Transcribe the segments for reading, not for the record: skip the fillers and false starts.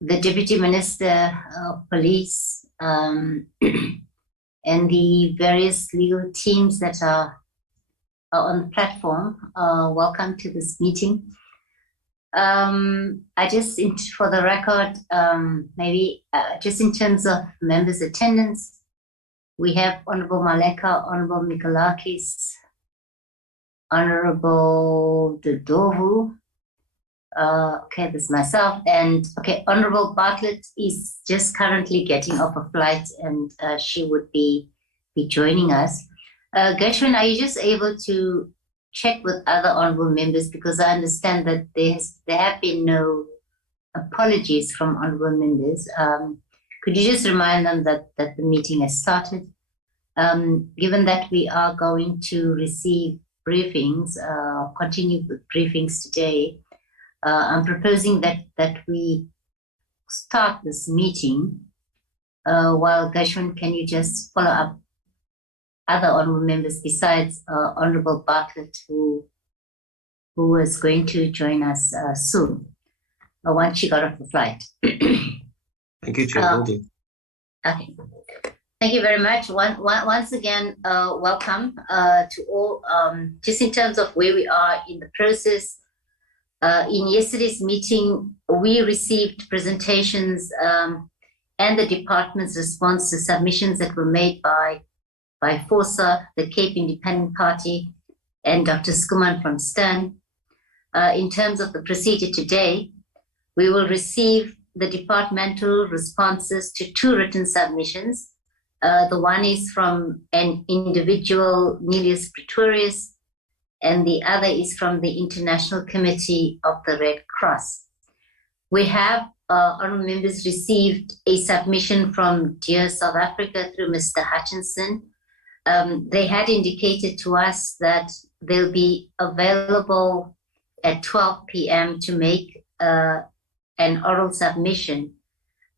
the Deputy Minister of Police, and the various legal teams that are on the platform. Welcome to this meeting. I just, for the record, maybe just in terms of members' attendance, we have Honorable Maleka, Honorable Mikolakis, Honorable Dodovu. Okay, this is myself, and okay, Honorable Bartlett is just currently getting off a flight, and she would be joining us. Gershwin, are you just able to check with other honorable members, because I understand that there have been no apologies from honorable members. Could you just remind them that the meeting has started? Given that we are going to receive briefings, continue with briefings today, I'm proposing that we start this meeting. While Gershwin, can you just follow up other honorable members besides Honorable Bartlett, who is going to join us soon, once she got off the flight. Thank you, Chair. Okay. Thank you very much. Once again, welcome to all. Just in terms of where we are in the process, in yesterday's meeting, we received presentations and the department's response to submissions that were made by FOSA, the Cape Independent Party, and Dr. Skuman from Stern. In terms of the procedure today, we will receive the departmental responses to two written submissions. The one is from an individual, Nelius Pretorius, and the other is from the International Committee of the Red Cross. We have, honourable members, received a submission from Dear South Africa through Mr. Hutchinson. They had indicated to us that they'll be available at 12 p.m. to make an oral submission.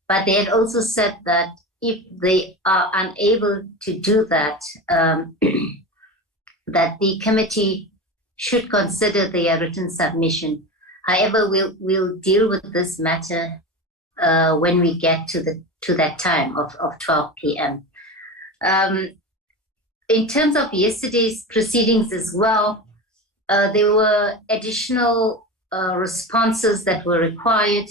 But they had also said that if they are unable to do that, that the committee should consider their written submission. However, we'll deal with this matter when we get to that time of 12 p.m. In terms of yesterday's proceedings as well, there were additional responses that were required,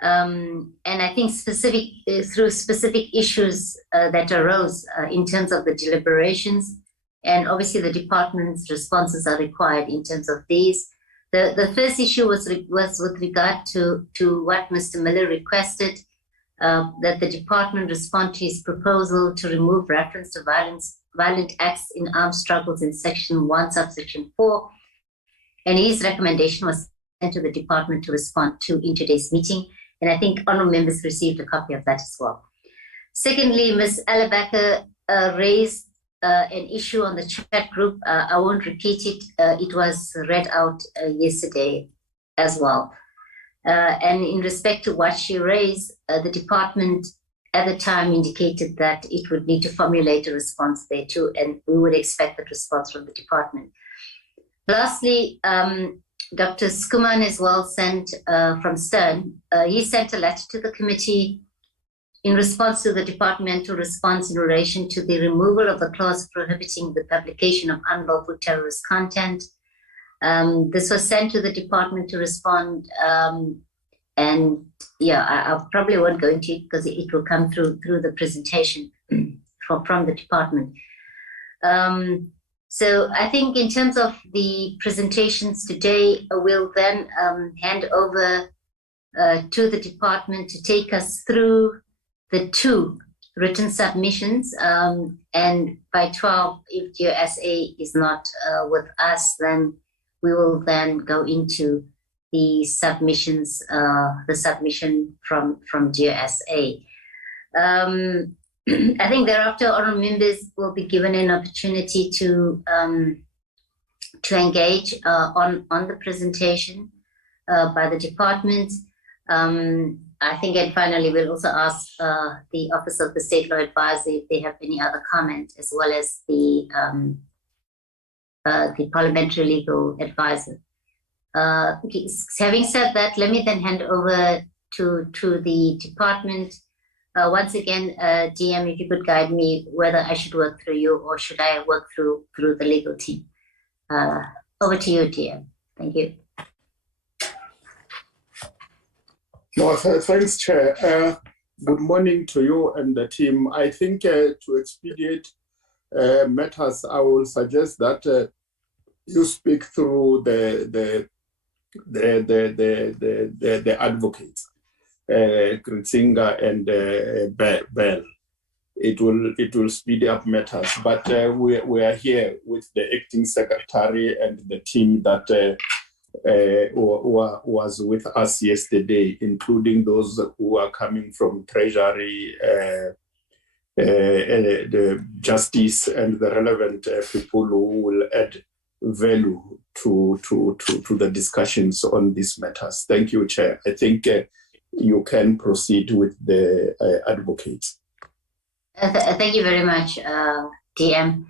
and I think through specific issues that arose in terms of the deliberations. And obviously the department's responses are required in terms of these. The first issue was with regard to what Mr. Miller requested, that the department respond to his proposal to remove reference to violent acts in armed struggles in section 1, subsection 4. And his recommendation was sent to the department to respond to in today's meeting. And I think honorable members received a copy of that as well. Secondly, Ms. Alabacker raised an issue on the chat group. I won't repeat it. It was read out yesterday as well. And in respect to what she raised, the department at the time indicated that it would need to formulate a response there too, and we would expect that response from the department. Lastly, Dr. Skuman as well sent from Stern. He sent a letter to the committee in response to the departmental response in relation to the removal of the clause prohibiting the publication of unlawful terrorist content. This was sent to the department to respond, and yeah, I probably won't go into it because it will come through the presentation from the department. So I think in terms of the presentations today, we'll then hand over to the department to take us through the two written submissions, and by 12, if Dear SA is not with us, then we will then go into the submissions, the submission from Dear SA. I think thereafter, honourable members will be given an opportunity to engage on the presentation by the department. I think, and finally, we'll also ask the Office of the State Law Advisor if they have any other comment, as well as the Parliamentary Legal Advisor. Okay, having said that, let me then hand over to the department. Once again, DM, if you could guide me whether I should work through you or should I work through the legal team. Over to you, DM. Thank you. No, thanks, Chair. Good morning to you and the team. I think to expedite matters, I will suggest that you speak through the advocates, Kritzinga and Bell. It will speed up matters. But we are here with the acting secretary and the team that was with us yesterday, including those who are coming from Treasury, the Justice, and the relevant people who will add value to the discussions on these matters. Thank you, Chair. I think you can proceed with the advocates. Thank you very much, DM.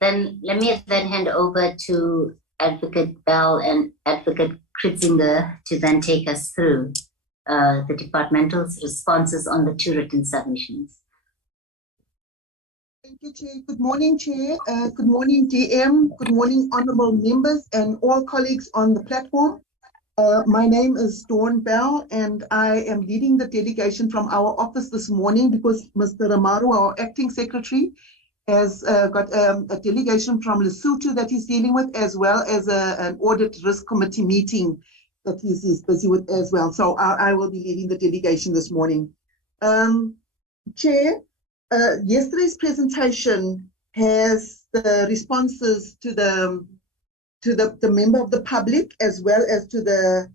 Then let me hand over to Advocate Bell and Advocate Kritzinger to then take us through the departmental's responses on the 2 written submissions. Thank you, Chair. Good morning, Chair. Good morning, DM. Good morning, honourable members and all colleagues on the platform. My name is Dawn Bell, and I am leading the delegation from our office this morning because Mr. Ramaru, our acting secretary, has got a delegation from Lesotho that he's dealing with, as well as an audit risk committee meeting that he's busy with as well. So I will be leading the delegation this morning. Chair, yesterday's presentation has the responses to the member of the public as well as to the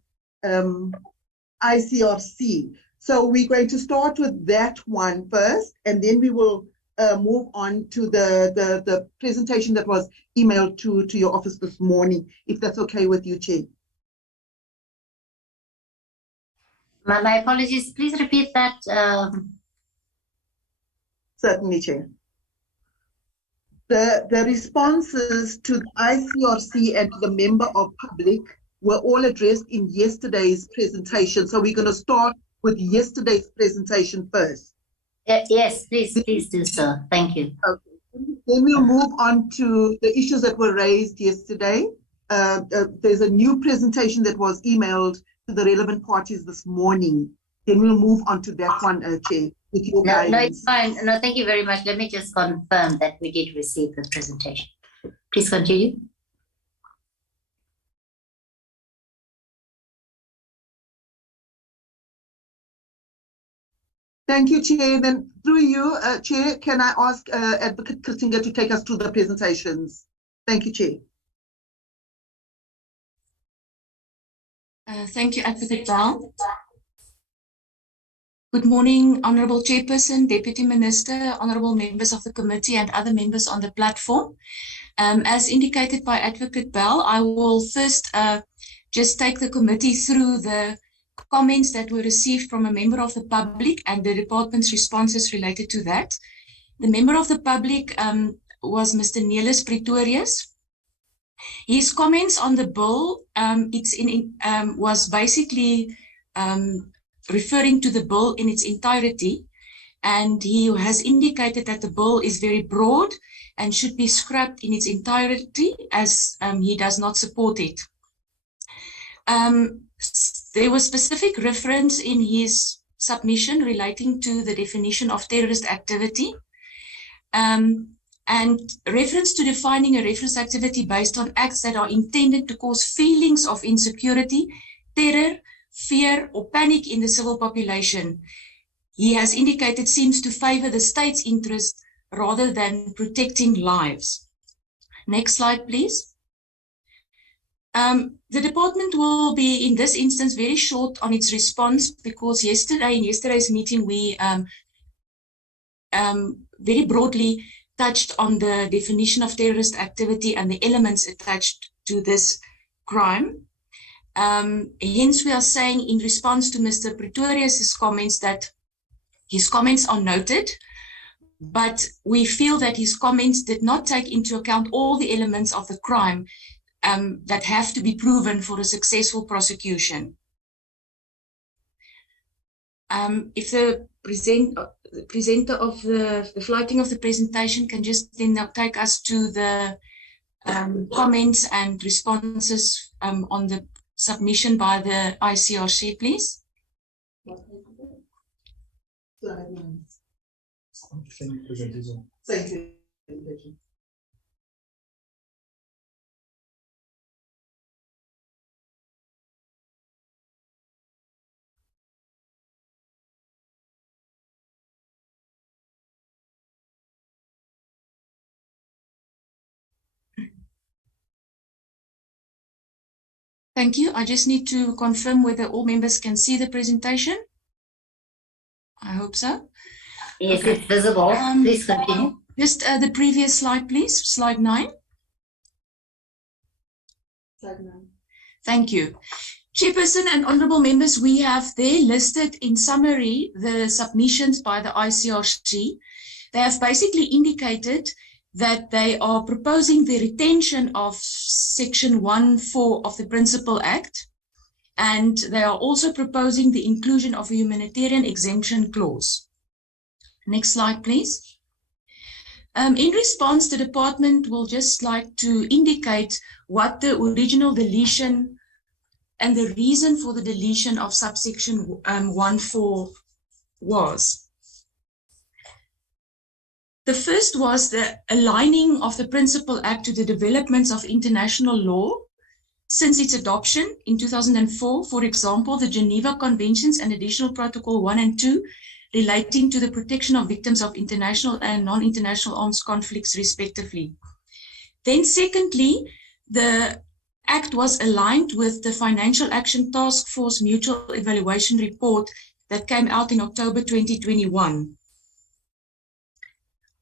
ICRC. So we're going to start with that one first, and then we will move on to the presentation that was emailed to your office this morning, if that's okay with you, Chair. My apologies. Please repeat that. Certainly, Chair. The responses to the ICRC and to the member of public were all addressed in yesterday's presentation. So we're going to start with yesterday's presentation first. Yes, please do so. Thank you. Okay. Then we'll move on to the issues that were raised yesterday. There's a new presentation that was emailed to the relevant parties this morning. Then we'll move on to that one, Chair, with your guidance. No, it's fine. No, thank you very much. Let me just confirm that we did receive the presentation. Please continue. Thank you, Chair. Then through you, Chair, can I ask Advocate Kritzinger to take us through the presentations? Thank you, Chair. Thank you, Advocate Bell. Good morning, Honourable Chairperson, Deputy Minister, Honourable members of the committee and other members on the platform. As indicated by Advocate Bell, I will first just take the committee through the comments that were received from a member of the public and the department's responses related to that. The member of the public was Mr. Nelis Pretorius. His comments on the bill was basically referring to the bill in its entirety, and he has indicated that the bill is very broad and should be scrapped in its entirety, as he does not support it. There was specific reference in his submission relating to the definition of terrorist activity, and reference to defining a reference activity based on acts that are intended to cause feelings of insecurity, terror, fear, or panic in the civil population. He has indicated seems to favor the state's interest rather than protecting lives. Next slide, please. The department will be, in this instance, very short on its response because in yesterday's meeting, we very broadly touched on the definition of terrorist activity and the elements attached to this crime. Hence, we are saying in response to Mr. Pretorius' comments that his comments are noted, but we feel that his comments did not take into account all the elements of the crime that have to be proven for a successful prosecution. If the presenter of the flighting of the presentation can just then now take us to the comments and responses on the submission by the ICRC, please. Thank you. I just need to confirm whether all members can see the presentation. I hope so. Yes, it's visible. Please continue. Just the previous slide, please. Slide 9. Slide 9. Thank you. Chairperson and honourable members, we have there listed in summary the submissions by the ICRC. They have basically indicated that they are proposing the retention of Section 1(4) of the Principal Act, and they are also proposing the inclusion of a humanitarian exemption clause. Next slide, please. In response, the department will just like to indicate what the original deletion and the reason for the deletion of subsection 1(4) was. The first was the aligning of the Principal Act to the developments of international law since its adoption in 2004. For example, the Geneva Conventions and Additional Protocol 1 and 2 relating to the protection of victims of international and non-international armed conflicts, respectively. Then secondly, the Act was aligned with the Financial Action Task Force Mutual Evaluation Report that came out in October 2021.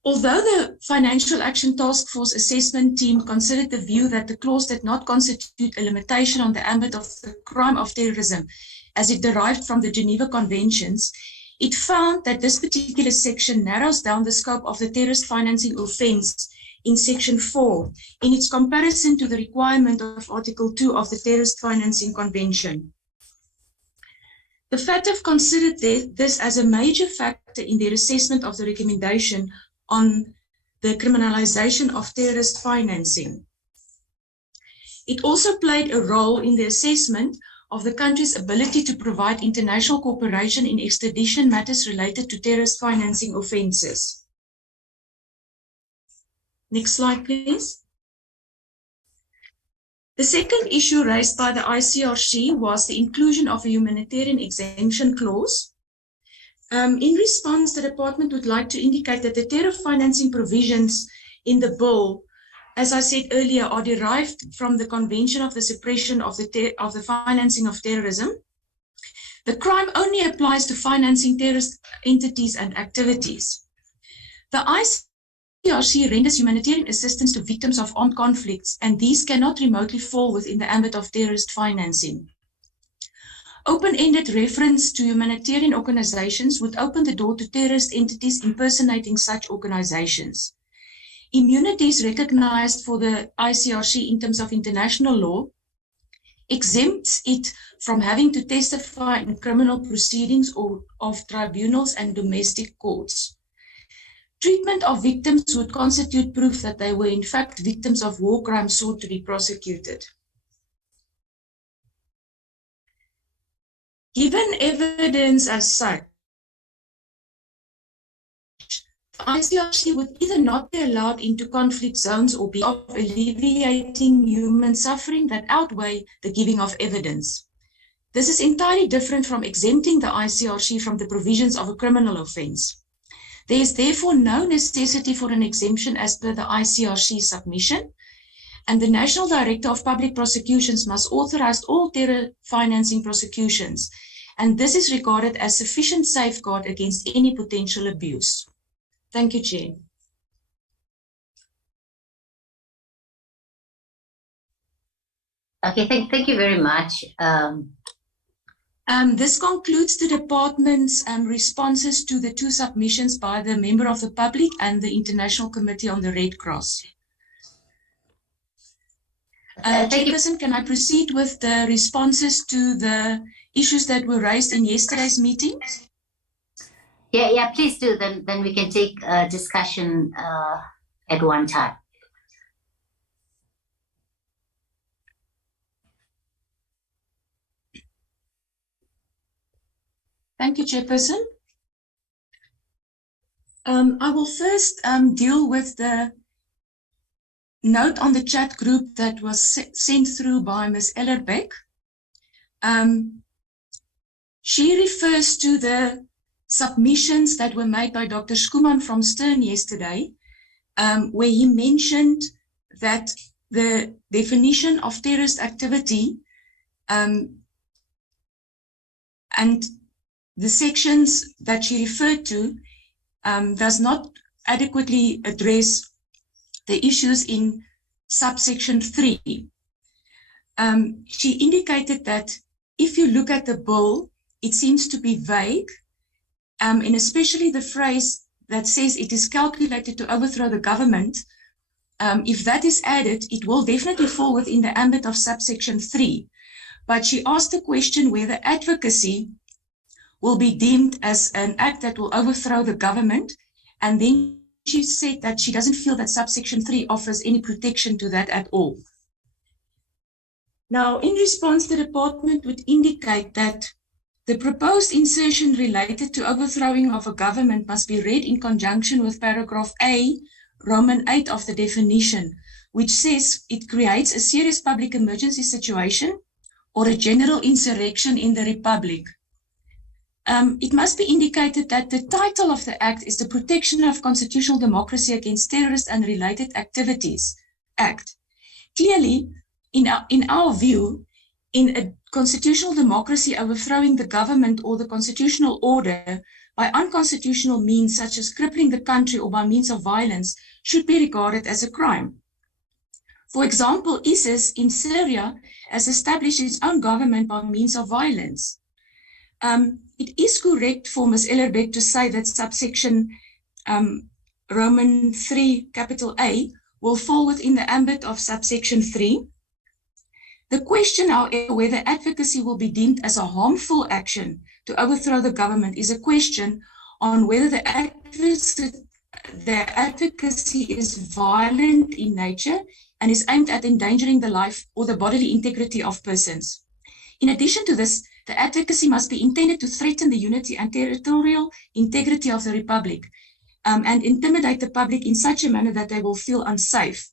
Although the Financial Action Task Force assessment team considered the view that the clause did not constitute a limitation on the ambit of the crime of terrorism as it derived from the Geneva Conventions, it found that this particular section narrows down the scope of the terrorist financing offence in Section 4 in its comparison to the requirement of Article 2 of the Terrorist Financing Convention. The FATF considered this as a major factor in their assessment of the recommendation on the criminalization of terrorist financing. It also played a role in the assessment of the country's ability to provide international cooperation in extradition matters related to terrorist financing offences. Next slide, please. The second issue raised by the ICRC was the inclusion of a humanitarian exemption clause. In response, the department would like to indicate that the terror financing provisions in the bill, as I said earlier, are derived from the Convention of the Suppression of the Financing of Terrorism. The crime only applies to financing terrorist entities and activities. The ICRC renders humanitarian assistance to victims of armed conflicts, and these cannot remotely fall within the ambit of terrorist financing. Open-ended reference to humanitarian organizations would open the door to terrorist entities impersonating such organizations. Immunities recognized for the ICRC in terms of international law exempts it from having to testify in criminal proceedings or of tribunals and domestic courts. Treatment of victims would constitute proof that they were in fact victims of war crimes sought to be prosecuted. Given evidence as such, the ICRC would either not be allowed into conflict zones or be of alleviating human suffering that outweigh the giving of evidence. This is entirely different from exempting the ICRC from the provisions of a criminal offence. There is therefore no necessity for an exemption as per the ICRC submission, and the National Director of Public Prosecutions must authorize all terror financing prosecutions, and this is regarded as sufficient safeguard against any potential abuse. Thank you, Chair. Okay, thank you very much. This concludes the department's responses to the two submissions by the Member of the Public and the International Committee on the Red Cross. Chairperson, can I proceed with the responses to the issues that were raised in yesterday's meeting? Yeah, please do. Then we can take discussion at one time. Thank you, Chairperson. I will first deal with the note on the chat group that was sent through by Ms. Ellerbeck. She refers to the submissions that were made by Dr. Schoeman from Stern yesterday, where he mentioned that the definition of terrorist activity and the sections that she referred to does not adequately address the issues in subsection 3. She indicated that if you look at the bill, it seems to be vague, and especially the phrase that says it is calculated to overthrow the government. If that is added, it will definitely fall within the ambit of subsection 3. But she asked the question whether advocacy will be deemed as an act that will overthrow the government, and then she said that she doesn't feel that subsection 3 offers any protection to that at all. Now, in response, the department would indicate that the proposed insertion related to overthrowing of a government must be read in conjunction with paragraph A, Roman 8 of the definition, which says it creates a serious public emergency situation or a general insurrection in the Republic. It must be indicated that the title of the Act is the Protection of Constitutional Democracy Against Terrorist and Related Activities Act. Clearly, in our view, in a constitutional democracy, overthrowing the government or the constitutional order by unconstitutional means such as crippling the country or by means of violence should be regarded as a crime. For example, ISIS in Syria has established its own government by means of violence. It is correct for Ms. Ellerbeck to say that subsection Roman 3 capital A will fall within the ambit of subsection 3. The question, however, whether advocacy will be deemed as a harmful action to overthrow the government is a question on whether the advocacy is violent in nature and is aimed at endangering the life or the bodily integrity of persons. In addition to this, the advocacy must be intended to threaten the unity and territorial integrity of the Republic and intimidate the public in such a manner that they will feel unsafe.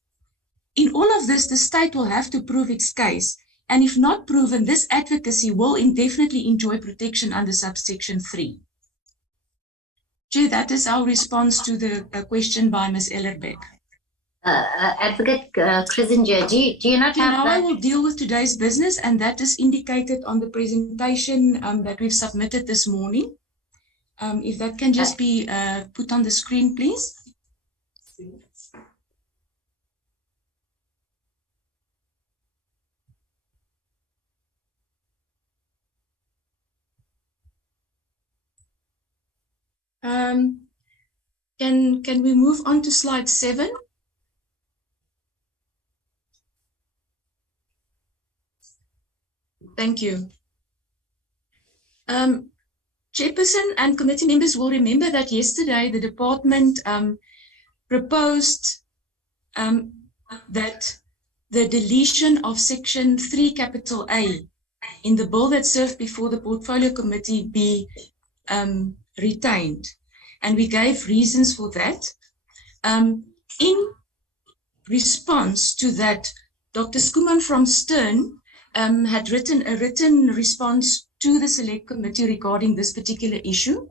In all of this, the state will have to prove its case, and if not proven, this advocacy will indefinitely enjoy protection under subsection 3. Chair, that is our response to the question by Ms. Ellerbeck. Advocate Krissinger, do you not have now that? I will deal with today's business, and that is indicated on the presentation that we've submitted this morning. If that can just be put on the screen, please. Can we move on to slide 7? Thank you. Chairperson and committee members will remember that yesterday the department proposed that the deletion of section 3 capital A in the bill that served before the portfolio committee be retained, and we gave reasons for that. In response to that, Dr. Schoeman from Stern had written a written response to the select committee regarding this particular issue.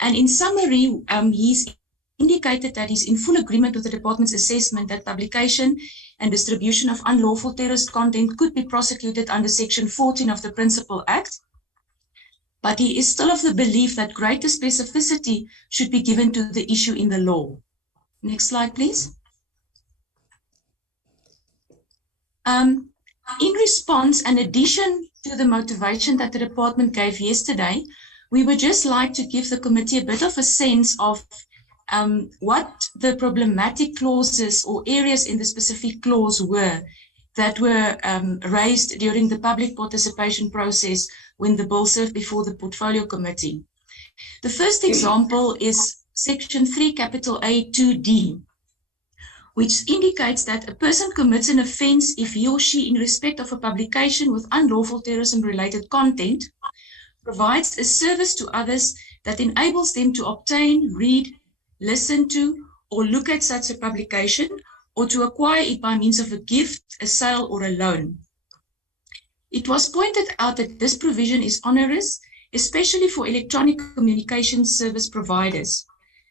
And in summary, he's indicated that he's in full agreement with the department's assessment that publication and distribution of unlawful terrorist content could be prosecuted under section 14 of the Principal Act. But he is still of the belief that greater specificity should be given to the issue in the law. Next slide, please. In response, in addition to the motivation that the department gave yesterday, we would just like to give the committee a bit of a sense of what the problematic clauses or areas in the specific clause were that were raised during the public participation process when the bill served before the portfolio committee. The first example is Section 3, capital A, 2D, which indicates that a person commits an offence if he or she, in respect of a publication with unlawful terrorism-related content, provides a service to others that enables them to obtain, read, listen to, or look at such a publication, or to acquire it by means of a gift, a sale, or a loan. It was pointed out that this provision is onerous, especially for electronic communication service providers.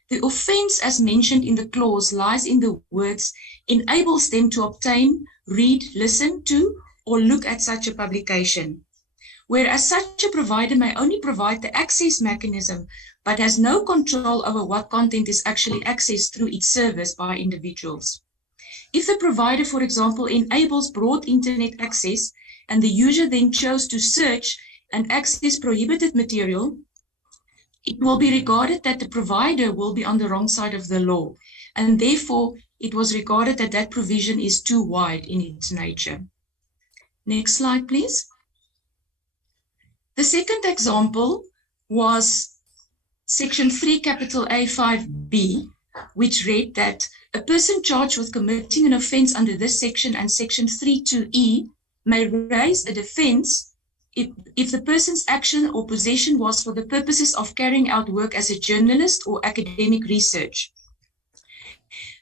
The offence, as mentioned in the clause, lies in the words, enables them to obtain, read, listen to, or look at such a publication. Whereas such a provider may only provide the access mechanism, but has no control over what content is actually accessed through its service by individuals. If the provider, for example, enables broad internet access, and the user then chose to search and access prohibited material, it will be regarded that the provider will be on the wrong side of the law, and therefore it was regarded that that provision is too wide in its nature. Next slide, please. The second example was Section 3, capital A, 5B, which read that a person charged with committing an offence under this section and Section 3(2)(e) may raise a defence if the person's action or possession was for the purposes of carrying out work as a journalist or academic research.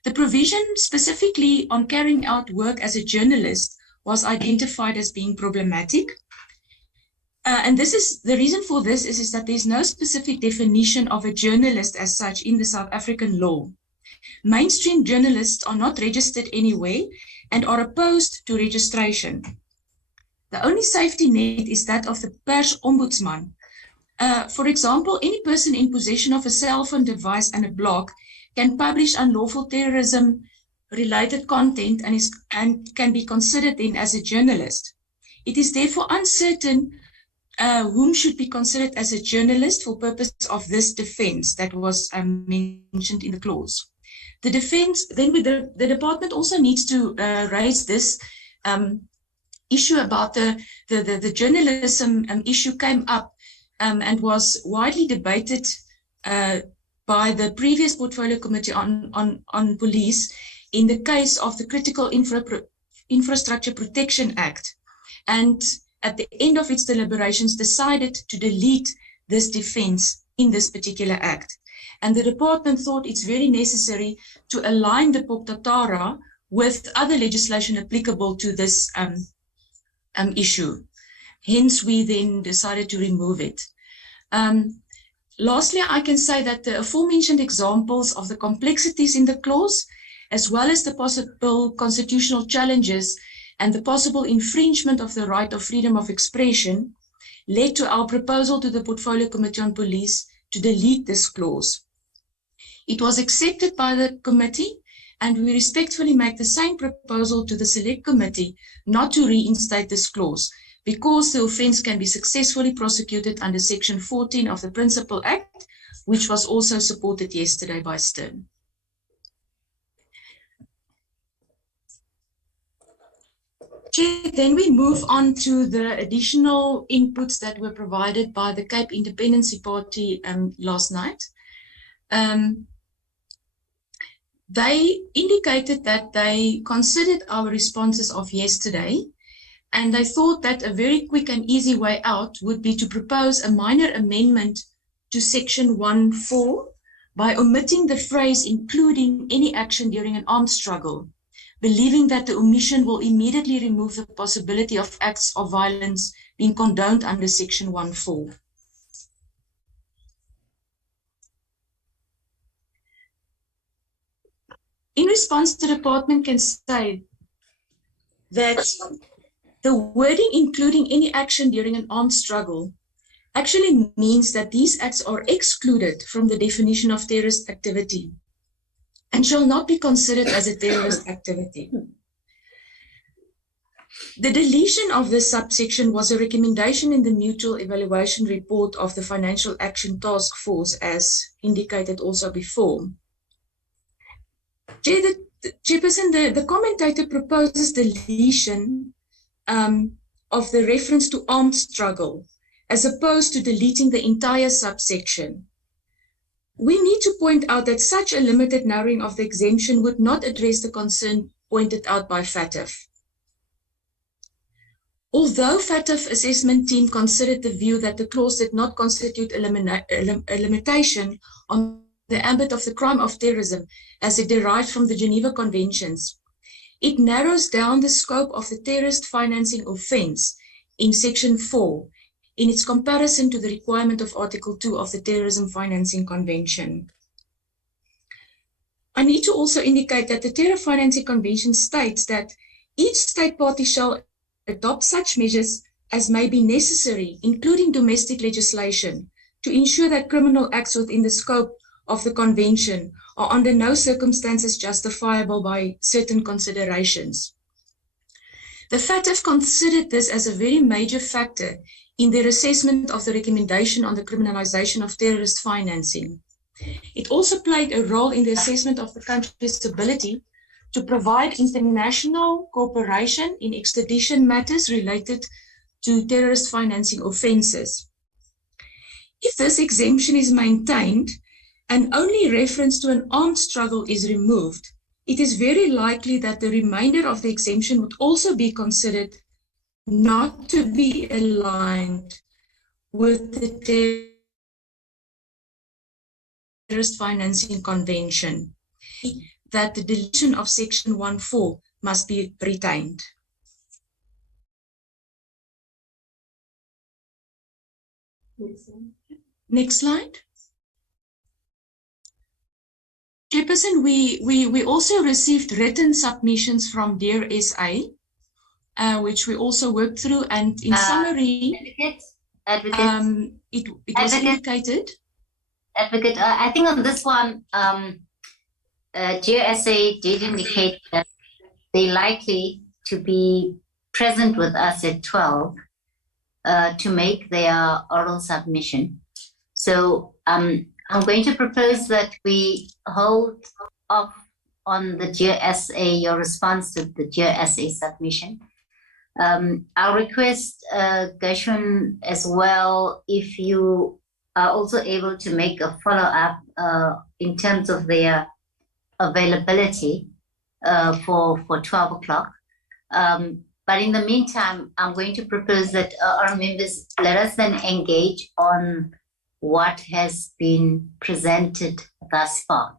The provision specifically on carrying out work as a journalist was identified as being problematic. And this is the reason for this is that there's no specific definition of a journalist as such in the South African law. Mainstream journalists are not registered anywhere and are opposed to registration. The only safety net is that of the Persombudsman. For example, any person in possession of a cell phone device and a blog can publish unlawful terrorism-related content and can be considered then as a journalist. It is therefore uncertain whom should be considered as a journalist for purpose of this defense that was mentioned in the clause. The defense, then the department also needs to raise this issue about the journalism issue came up and was widely debated by the previous Portfolio Committee on Police in the case of the Critical Infrastructure Protection Act. And at the end of its deliberations, decided to delete this defense in this particular act. And the department thought it's very necessary to align the POPTATARA with other legislation applicable to this issue. Hence, we then decided to remove it. Lastly, I can say that the aforementioned examples of the complexities in the clause, as well as the possible constitutional challenges and the possible infringement of the right of freedom of expression, led to our proposal to the Portfolio Committee on Police to delete this clause. It was accepted by the committee, and we respectfully make the same proposal to the Select Committee not to reinstate this clause, because the offence can be successfully prosecuted under Section 14 of the Principal Act, which was also supported yesterday by Stern. Then we move on to the additional inputs that were provided by the Cape Independency Party last night. They indicated that they considered our responses of yesterday, and they thought that a very quick and easy way out would be to propose a minor amendment to Section 1(4) by omitting the phrase including any action during an armed struggle, believing that the omission will immediately remove the possibility of acts of violence being condoned under Section 1(4). In response, the department can say that the wording including any action during an armed struggle actually means that these acts are excluded from the definition of terrorist activity and shall not be considered as a terrorist activity. The deletion of this subsection was a recommendation in the mutual evaluation report of the Financial Action Task Force, as indicated also before. Chairperson, the commentator proposes deletion of the reference to armed struggle as opposed to deleting the entire subsection. We need to point out that such a limited narrowing of the exemption would not address the concern pointed out by FATF. Although FATF assessment team considered the view that the clause did not constitute a limitation on the ambit of the crime of terrorism as it derived from the Geneva Conventions, it narrows down the scope of the terrorist financing offence in Section 4 in its comparison to the requirement of Article 2 of the Terrorism Financing Convention. I need to also indicate that the Terror Financing Convention states that each state party shall adopt such measures as may be necessary, including domestic legislation, to ensure that criminal acts within the scope of the Convention are under no circumstances justifiable by certain considerations. The FATF considered this as a very major factor in their assessment of the recommendation on the criminalization of terrorist financing. It also played a role in the assessment of the country's ability to provide international cooperation in extradition matters related to terrorist financing offences. If this exemption is maintained and only reference to an armed struggle is removed, it is very likely that the remainder of the exemption would also be considered not to be aligned with the Terrorist Financing Convention, that the deletion of Section 1.4 must be retained. Next slide. Chairperson, we also received written submissions from Dear SA, which we also worked through, and in summary, it was indicated. Advocate, I think on this one, GSA did indicate that they're likely to be present with us at 12 to make their oral submission. So I'm going to propose that we hold off on the GSA, your response to the GSA submission. I'll request Gershwin as well, if you are also able to make a follow-up in terms of their availability for 12 o'clock. But in the meantime, I'm going to propose that our members, let us then engage on what has been presented thus far.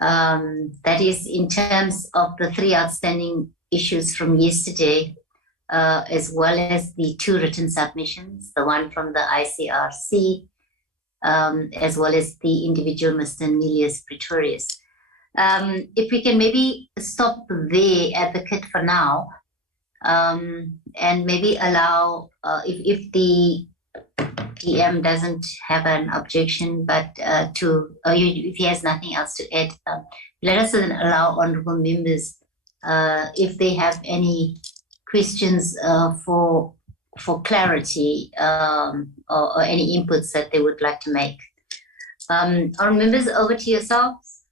That is in terms of the 3 outstanding issues from yesterday, as well as the 2 written submissions, the one from the ICRC, as well as the individual Mr. Nelius Pretorius. If we can maybe stop there, Advocate, for now, and maybe allow, if the DM doesn't have an objection, but if he has nothing else to add, let us then allow honourable members, if they have any questions for clarity or any inputs that they would like to make. Our members, over to yourselves.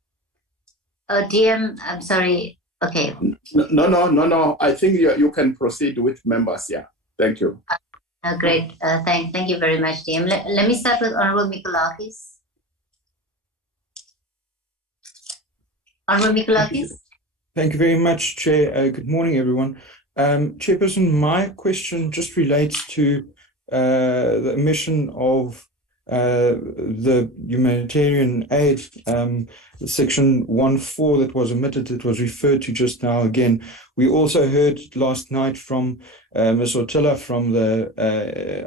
DM, I'm sorry. Okay. No. I think you can proceed with members. Yeah. Thank you. Great. Thank you very much, DM. Let me start with Honourable Mikolakis. Honourable Mikolakis. Thank you very much, Chair. Good morning, everyone. Chairperson, my question just relates to the omission of the humanitarian aid, Section 1.4 that was omitted, that was referred to just now again. We also heard last night from Ms. Ortilla from the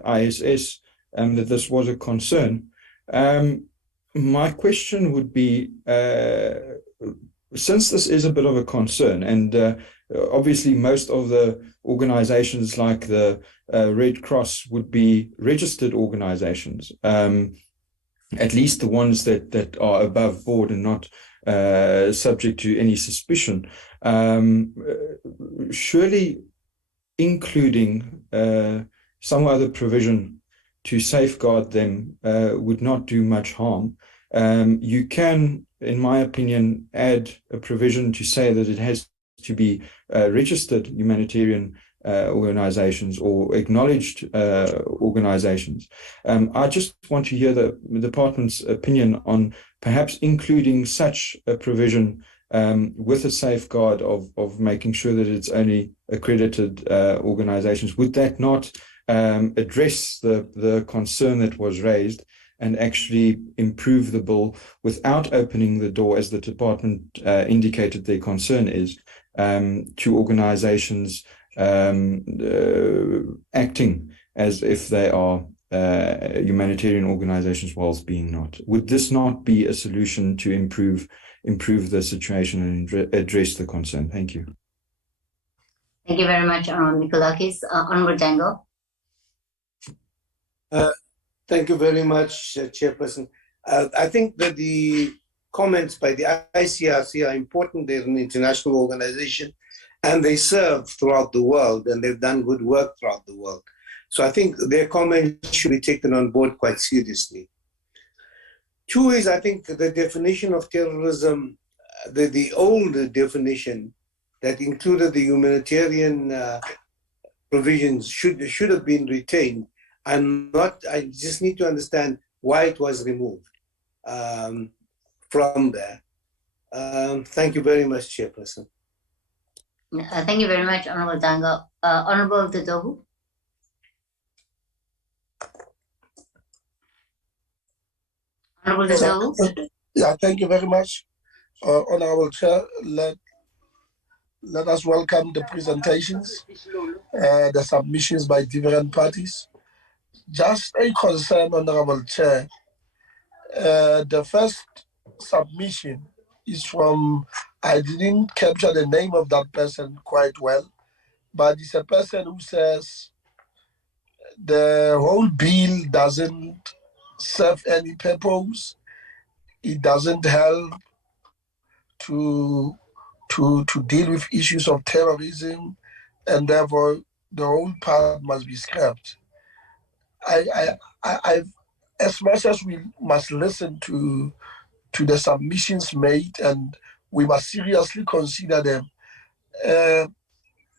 ISS that this was a concern. My question would be, since this is a bit of a concern, and obviously most of the organizations like the Red Cross would be registered organizations, at least the ones that are above board and not subject to any suspicion. Surely including some other provision to safeguard them would not do much harm. You can, in my opinion, add a provision to say that it has to be registered humanitarian organizations or acknowledged organizations. I just want to hear the department's opinion on perhaps including such a provision with a safeguard of making sure that it's only accredited organizations. Would that not address the concern that was raised and actually improve the bill without opening the door, as the department indicated their concern is, to organizations acting as if they are humanitarian organizations whilst being not? Would this not be a solution to improve the situation and address the concern? Thank you. Thank you very much, Honorable Mikolakis. Honorable Dangle. Thank you very much, Chairperson. I think that the comments by the ICRC are important. They're an international organization and they serve throughout the world and they've done good work throughout the world. So I think their comments should be taken on board quite seriously. Two is, I think, the definition of terrorism, the old definition that included the humanitarian provisions should have been retained. I just need to understand why it was removed from there. Thank you very much, Chairperson. Thank you very much, Honorable Dangle. Honorable Dodovu. Honorable Dodovu. Yeah, thank you very much, Honorable Chair. Let us welcome the presentations, the submissions by different parties. Just a concern, Honorable Chair. The first submission is from, I didn't capture the name of that person quite well, but it's a person who says the whole bill doesn't serve any purpose. It doesn't help to deal with issues of terrorism, and therefore the whole part must be scrapped. As much as we must listen to the submissions made and we must seriously consider them,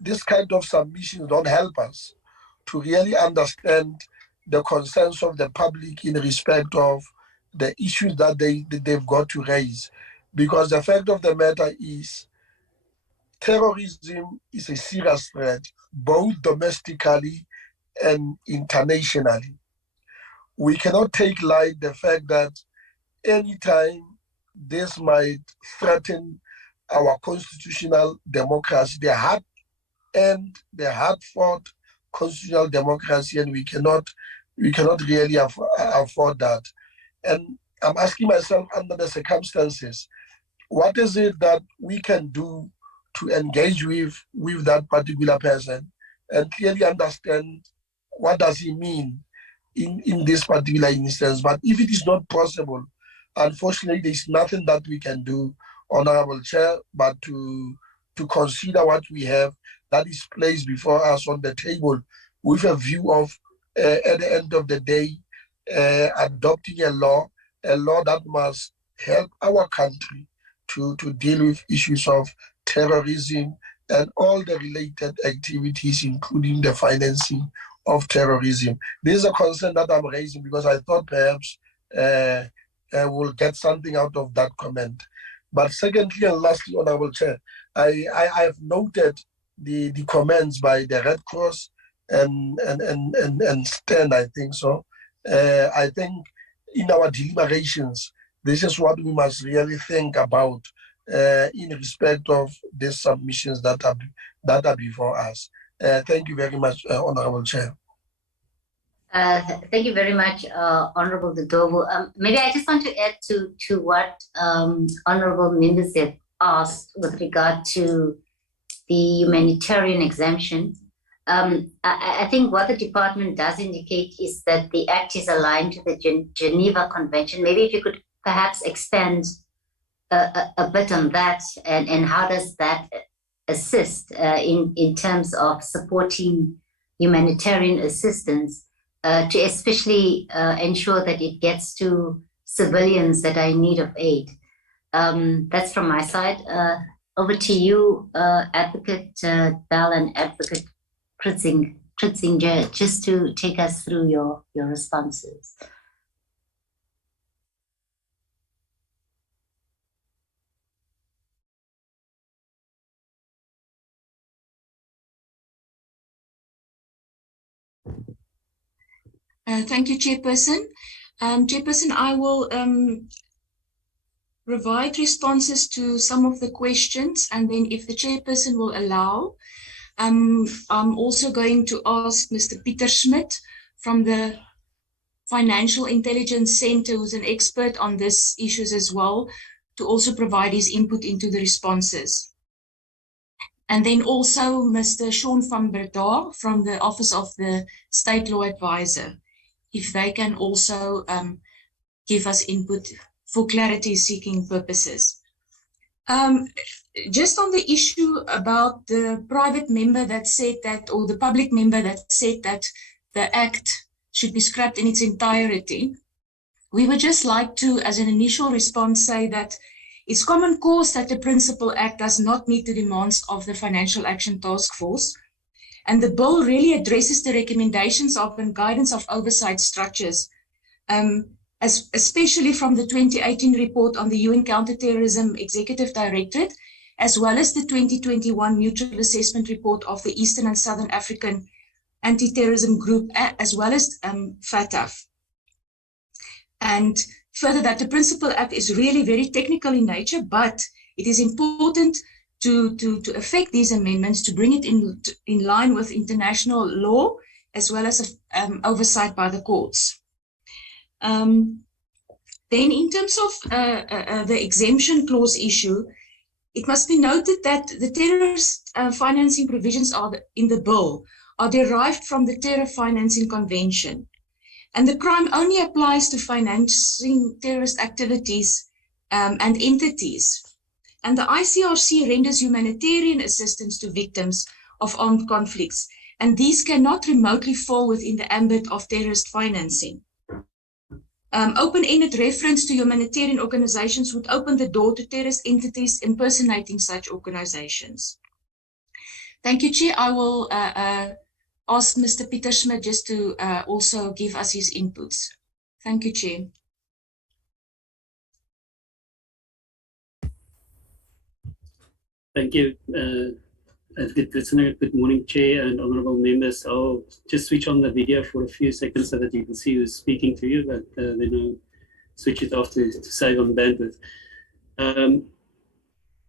this kind of submissions don't help us to really understand the concerns of the public in respect of the issues that they've got to raise. Because the fact of the matter is, terrorism is a serious threat, both domestically and internationally. We cannot take light the fact that anytime this might threaten our constitutional democracy, the hard-fought constitutional democracy, and we cannot really afford that. And I'm asking myself, under the circumstances, what is it that we can do to engage with that particular person and clearly understand what does he mean in this particular instance? But if it is not possible, unfortunately, there's nothing that we can do, Honorable Chair, but to consider what we have that is placed before us on the table with a view of, at the end of the day, adopting a law that must help our country to deal with issues of terrorism and all the related activities, including the financing of terrorism. This is a concern that I'm raising because I thought perhaps we'll get something out of that comment. But secondly and lastly, Honorable Chair, I have noted the comments by the Red Cross and STAND, I think so. I think in our deliberations, this is what we must really think about in respect of these submissions that are before us. Thank you very much, Honorable Chair. Thank you very much, Honorable Dodovu. Maybe I just want to add to what Honorable members have asked with regard to the humanitarian exemption. I think what the department does indicate is that the Act is aligned to the Geneva Convention. Maybe if you could perhaps expand a bit on that, and how does that assist in terms of supporting humanitarian assistance to especially ensure that it gets to civilians that are in need of aid. That's from my side. Over to you, Advocate Bell and Advocate Kritzinger just to take us through your responses. Thank you, Chairperson. Chairperson, I will provide responses to some of the questions, and then if the Chairperson will allow, I'm also going to ask Mr. Pieter Schmidt from the Financial Intelligence Center, who's an expert on these issues as well, to also provide his input into the responses. And then also Mr. Sean van Berdaar from the Office of the State Law Advisor, if they can also give us input for clarity-seeking purposes. Just on the issue about the private member that said that, or the public member that said that the Act should be scrapped in its entirety, we would just like to, as an initial response, say that it's common cause that the Principal Act does not meet the demands of the Financial Action Task Force. And the bill really addresses the recommendations of and guidance of oversight structures, especially from the 2018 report on the UN Counterterrorism Executive Directorate, as well as the 2021 Mutual Assessment Report of the Eastern and Southern African Anti-Terrorism Group, as well as FATF. And further, that the Principal Act is really very technical in nature, but it is important to effect these amendments, to bring it in line with international law, as well as oversight by the courts. Then in terms of the exemption clause issue, it must be noted that the terrorist financing provisions in the bill are derived from the Terror Financing Convention. And the crime only applies to financing terrorist activities and entities. And the ICRC renders humanitarian assistance to victims of armed conflicts, and these cannot remotely fall within the ambit of terrorist financing. Open-ended reference to humanitarian organizations would open the door to terrorist entities impersonating such organizations. Thank you, Chair. I will ask Mr. Pieter Schmidt just to also give us his inputs. Thank you, Chair. Thank you, Advocate Kritzinger. Good morning, Chair and honourable members. I'll just switch on the video for a few seconds so that you can see who's speaking to you, but then I'll switch it off to save on bandwidth.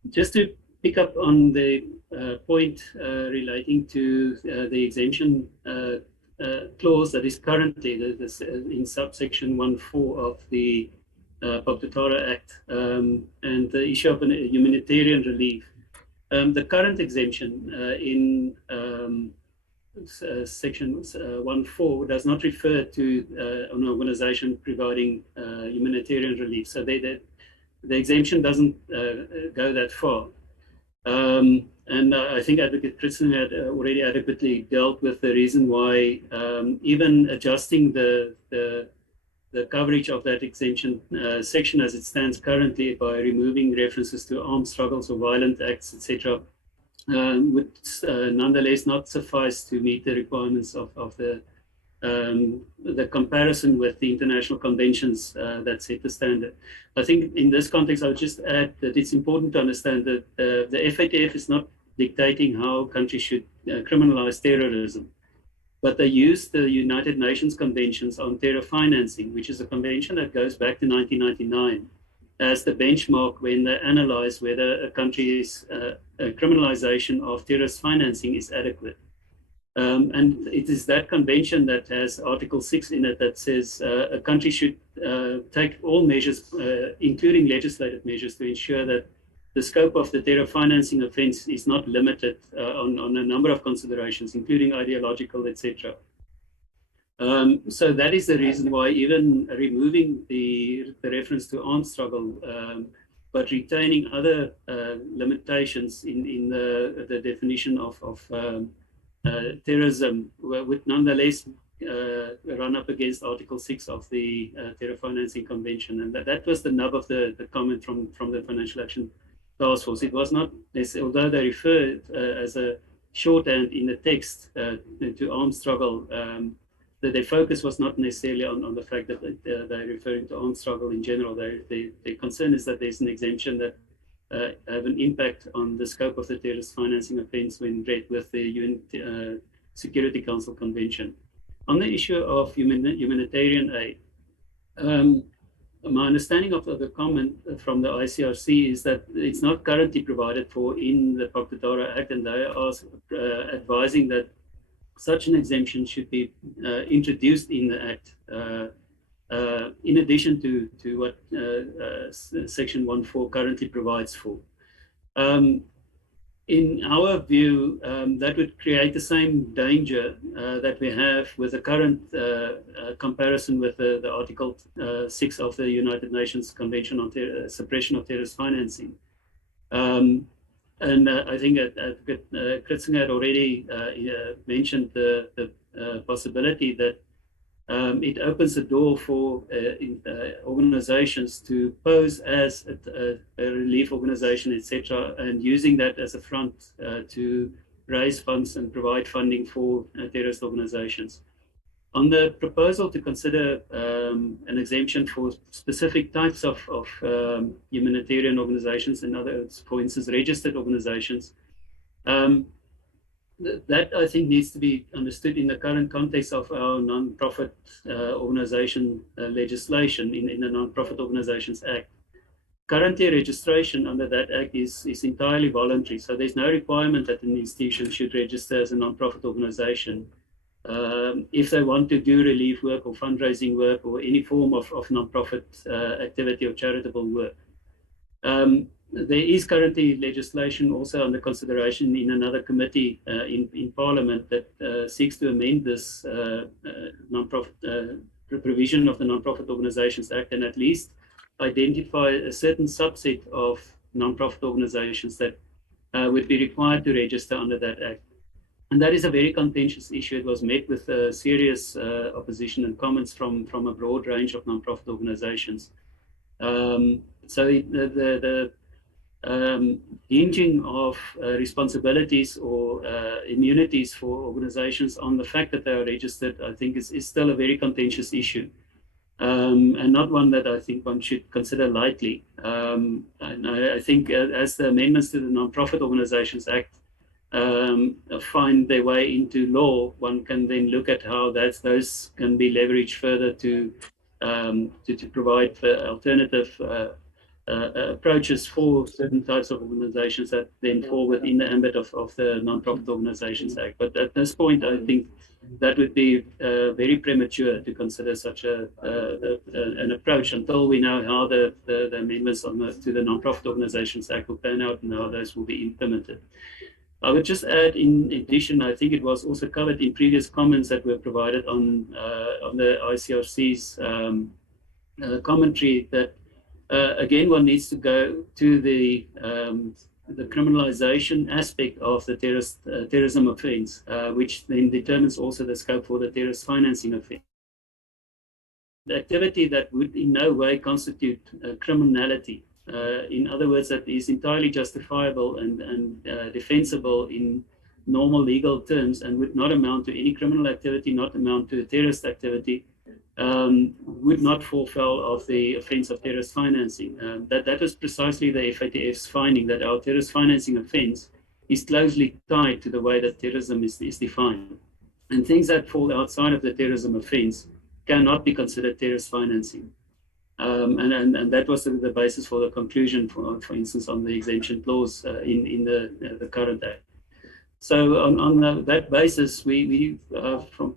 Just to pick up on the point relating to the exemption clause that is currently in subsection 1.4 of the Paptatara Act, and the issue of humanitarian relief. The current exemption in section 1.4 does not refer to an organization providing humanitarian relief. So the exemption doesn't go that far. And I think Advocate Kritzinger had already adequately dealt with the reason why even adjusting the coverage of that exemption section as it stands currently by removing references to armed struggles or violent acts, etc., would nonetheless not suffice to meet the requirements of the comparison with the international conventions that set the standard. I think in this context, I would just add that it's important to understand that the FATF is not dictating how countries should criminalize terrorism, but they use the United Nations Conventions on Terror Financing, which is a convention that goes back to 1999, as the benchmark when they analyze whether a country's criminalization of terrorist financing is adequate. And it is that convention that has Article 6 in it that says a country should take all measures, including legislative measures, to ensure that the scope of the terror financing offense is not limited on a number of considerations, including ideological, etc. So that is the reason why even removing the reference to armed struggle, but retaining other limitations in the definition of terrorism would nonetheless run up against Article 6 of the Terror Financing Convention. And that was the nub of the comment from the Financial Action Task Force. It was not, although they refer as a shorthand in the text to arms struggle, that their focus was not necessarily on the fact that they're referring to armed struggle in general. Their concern is that there's an exemption that have an impact on the scope of the terrorist financing offence when read with the UN Security Council Convention. On the issue of humanitarian aid, my understanding of the comment from the ICRC is that it's not currently provided for in the Pakatara Act, and they are advising that such an exemption should be introduced in the Act, in addition to what Section 1.4 currently provides for. In our view, that would create the same danger that we have with the current comparison with the Article 6 of the United Nations Convention on Suppression of Terrorist Financing. And I think Advocate Kritzinger had already mentioned the possibility that it opens the door for organizations to pose as a relief organization, etc., and using that as a front to raise funds and provide funding for terrorist organizations. On the proposal to consider an exemption for specific types of humanitarian organizations, in other words, for instance, registered organizations, that I think needs to be understood in the current context of our non-profit organization legislation in the Non-Profit Organizations Act. Currently, registration under that act is entirely voluntary, so there's no requirement that an institution should register as a non-profit organization. If they want to do relief work or fundraising work or any form of non-profit activity or charitable work. There is currently legislation also under consideration in another committee in Parliament that seeks to amend this non-profit provision of the Non-Profit Organizations Act and at least identify a certain subset of non-profit organizations that would be required to register under that act. And that is a very contentious issue. It was met with serious opposition and comments from a broad range of non-profit organizations. So the hinging of responsibilities or immunities for organizations on the fact that they are registered, I think is still a very contentious issue. And not one that I think one should consider lightly. And I think as the amendments to the Non-Profit Organizations Act find their way into law, one can then look at how those can be leveraged further to provide alternative approaches for certain types of organizations that then fall within the ambit of the Non-Profit Organizations Act. But at this point, I think that would be very premature to consider such an approach until we know how the amendments to the Non-Profit Organizations Act will pan out and how those will be implemented. I would just add, in addition, I think it was also covered in previous comments that were provided on the ICRC's commentary that again, one needs to go to the criminalization aspect of the terrorism offense, which then determines also the scope for the terrorist financing offense. The activity that would in no way constitute criminality, in other words, that is entirely justifiable and defensible in normal legal terms and would not amount to any criminal activity, not amount to a terrorist activity, would not fall foul of the offence of terrorist financing. That was precisely the FATF's finding, that our terrorist financing offence is closely tied to the way that terrorism is defined. And things that fall outside of the terrorism offence cannot be considered terrorist financing. And that was the basis for the conclusion, for instance, on the exemption clause in the current act. So on that basis, we from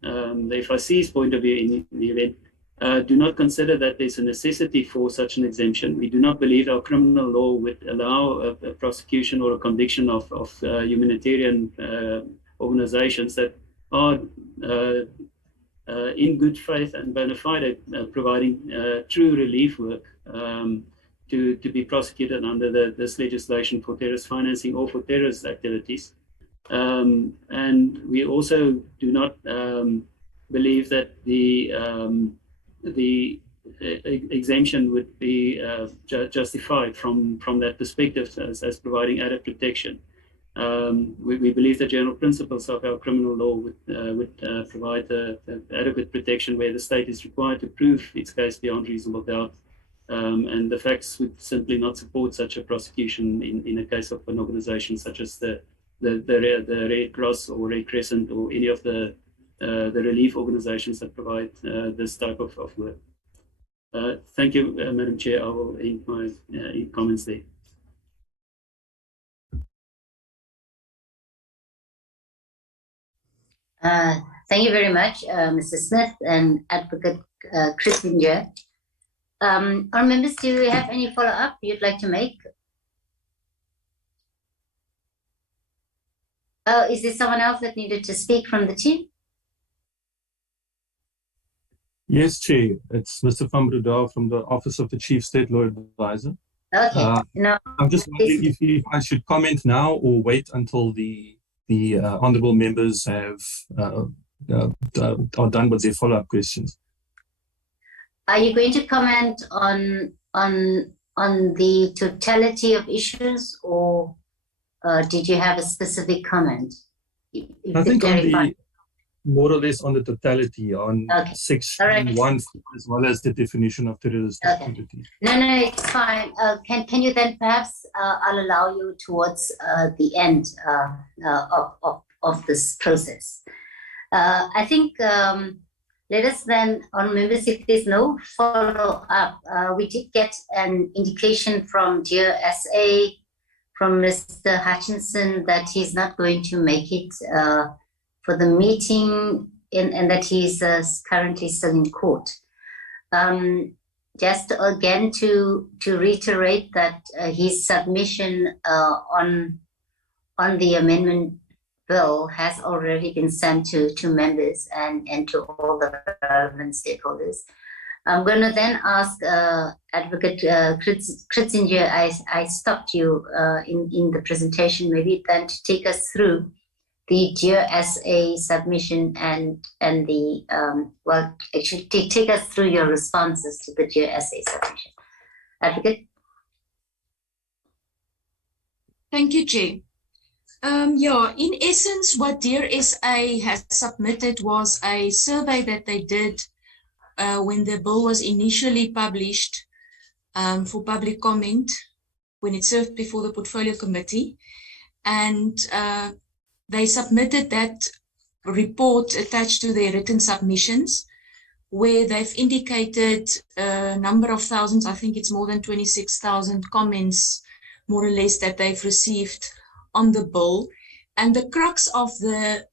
the FIC's point of view in the event, do not consider that there's a necessity for such an exemption. We do not believe our criminal law would allow a prosecution or a conviction of humanitarian organizations that are in good faith and bona fide providing true relief work to be prosecuted under this legislation for terrorist financing or for terrorist activities. And we also do not believe that the exemption would be justified from that perspective as providing added protection. We believe the general principles of our criminal law would provide the adequate protection where the state is required to prove its case beyond reasonable doubt. And the facts would simply not support such a prosecution in a case of an organization such as the Red Cross or Red Crescent or any of the relief organizations that provide this type of work. Thank you, Madam Chair. I will end my comments there. Thank you very much, Mr. Smith and Advocate Christinger. Our members, do you have any follow-up you'd like to make? Is there someone else that needed to speak from the team? Yes, Chair. It's Mr. Fambruda from the Office of the Chief State Law Advisor. Okay. No, I'm just wondering if I should comment now or wait until the honourable members have are done with their follow-up questions. Are you going to comment on the totality of issues, or did you have a specific comment? I think on more or less on the totality, on section 1 as well as the definition of terrorist activity. No, it's fine. Can you then perhaps I'll allow you towards the end of this process. I think let us then, on members, if there's no follow-up, we did get an indication from Dear SA, from Mr. Hutchinson, that he's not going to make it for the meeting and that he's currently still in court. Just again to reiterate that his submission on the amendment bill has already been sent to members and to all the relevant stakeholders. I'm going to then ask Advocate Kritzinger, I stopped you in the presentation, maybe then to take us through the Dear SA submission and the, well, actually take us through your responses to the Dear SA submission. Advocate? Thank you, Chair. Yeah, in essence, what Dear SA has submitted was a survey that they did when the bill was initially published for public comment, when it served before the Portfolio Committee. And they submitted that report attached to their written submissions, where they've indicated a number of thousands, I think it's more than 26,000 comments, more or less, that they've received on the bill. And the crux of the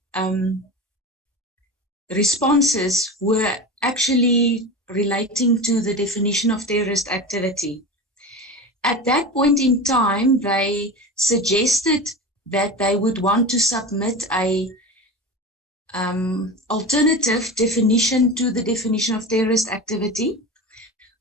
responses were actually relating to the definition of terrorist activity. At that point in time, they suggested that they would want to submit a alternative definition to the definition of terrorist activity,